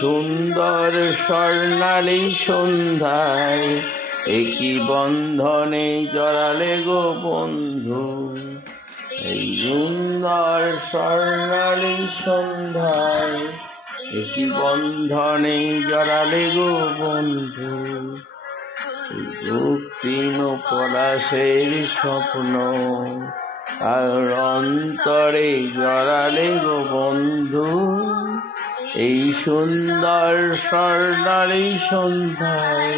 সুন্দর স্বর্ণালী সন্ধ্যায় একই বন্ধনে জড়ালে গো বন্ধু। এই সুন্দর স্বর্ণালী সন্ধ্যায় একই বন্ধনে জড়ালে গো বন্ধু। রক্তিম পলাশের স্বপ্ন আর অন্তরে জড়ালে গো বন্ধু। এই সুন্দর স্বর্ণালী সন্ধ্যায়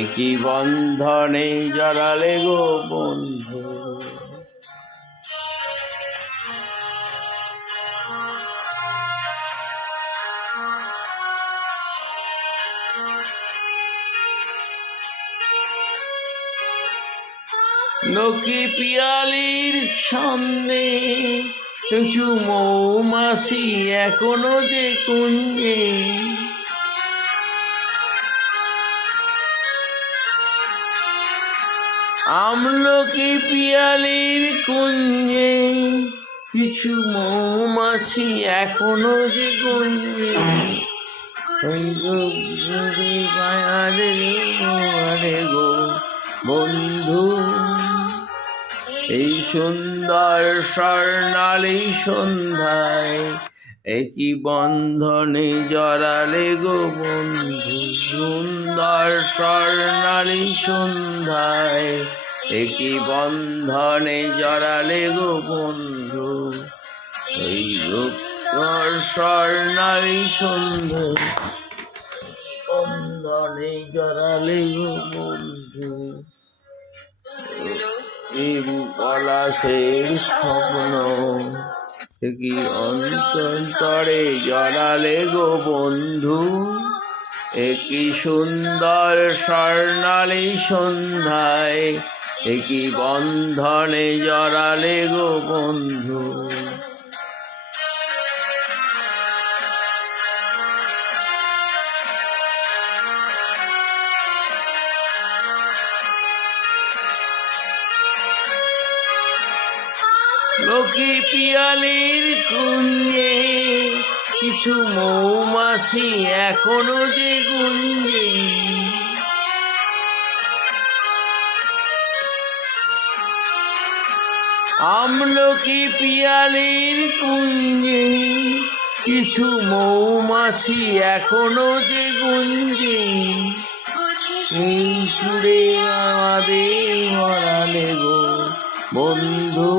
একই বন্ধনে জড়ালে গো বন্ধু। লোকে পিয়ালির ছন্দে কিছু মৌমাছি এখনো যে কুঞ্জে। আমলকি পিয়ালির কুঞ্জে কিছু মৌমাছি এখনো যে কুঞ্জে। আরে গো বন্ধু, এই সুন্দর স্বর্ণালী সন্ধ্যায় একই বন্ধনে জড়ালে গো বন্ধু। সুন্দর স্বর্ণালী সন্ধ্যায় একই বন্ধনে জড়ালে গো বন্ধু। এই রূপর স্বর্ণালী সন্ধ্যায় বন্ধনে জড়ালে গো বন্ধু। পলাশের স্বপ্ন কি অন্তরে জড়ালে গো বন্ধু। একই সুন্দর স্বর্ণালী সন্ধ্যায় একই বন্ধনে জড়ালে গো বন্ধু। লোকে পিয়ালির কুঞ্জে কিছু মৌমাছি এখনো যে গুঞ্জে। আমলকি পিয়ালির কুঞ্জে কিছু মৌমাছি এখনো যে গুঞ্জে। এই সুরে আমাদের ভরালে গো বন্ধু।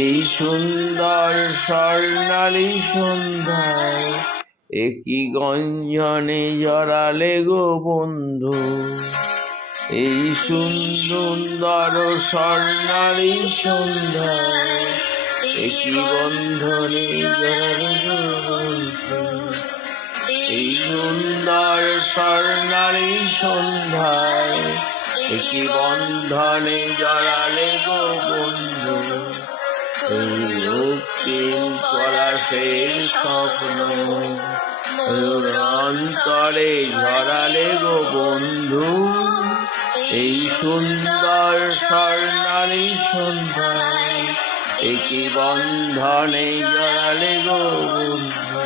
এই সুন্দর স্বর্ণালী সন্ধ্যায় একই গঞ্জনে জড়ালে গো বন্ধু। এই সুন্দর স্বর্ণালী সন্ধ্যায় একই বন্ধনে জড়ালে গো বন্ধু। এই সুন্দর স্বর্ণালী সন্ধ্যায় একই বন্ধনে জড়ালে গো বন্ধু। এই রক্তিম পলাশের স্বপ্ন অন্তরে ঝরালে গো বন্ধু। এই সুন্দর স্বর্ণালী সন্ধ্যায় একই বন্ধনে জড়ালে গো বন্ধু।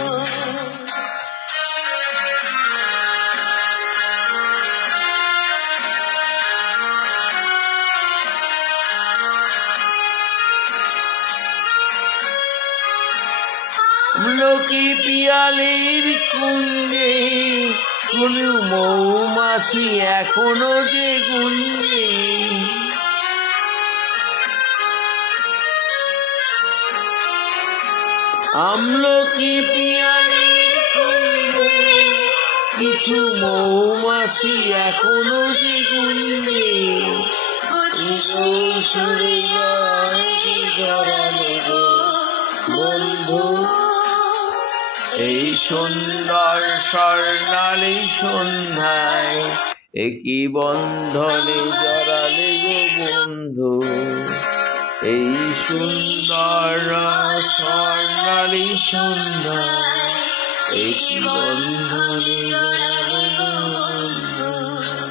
আমলকি পিয়ালির কুঞ্জে কোনো মৌমাছি এখনো যে গুঞ্জে। আমলকি পিয়ালির কুঞ্জে কিছু মৌমাছি এখনো যে গুঞ্জে। সুরে জড়ালে গো বন্ধু। এই সুন্দর স্বর্ণালী সন্ধ্যায় একই বন্ধনে জড়ালে গো বন্ধু। এই সুন্দর স্বর্ণালী সন্ধ্যায় একই বন্ধনে জড়ালে গো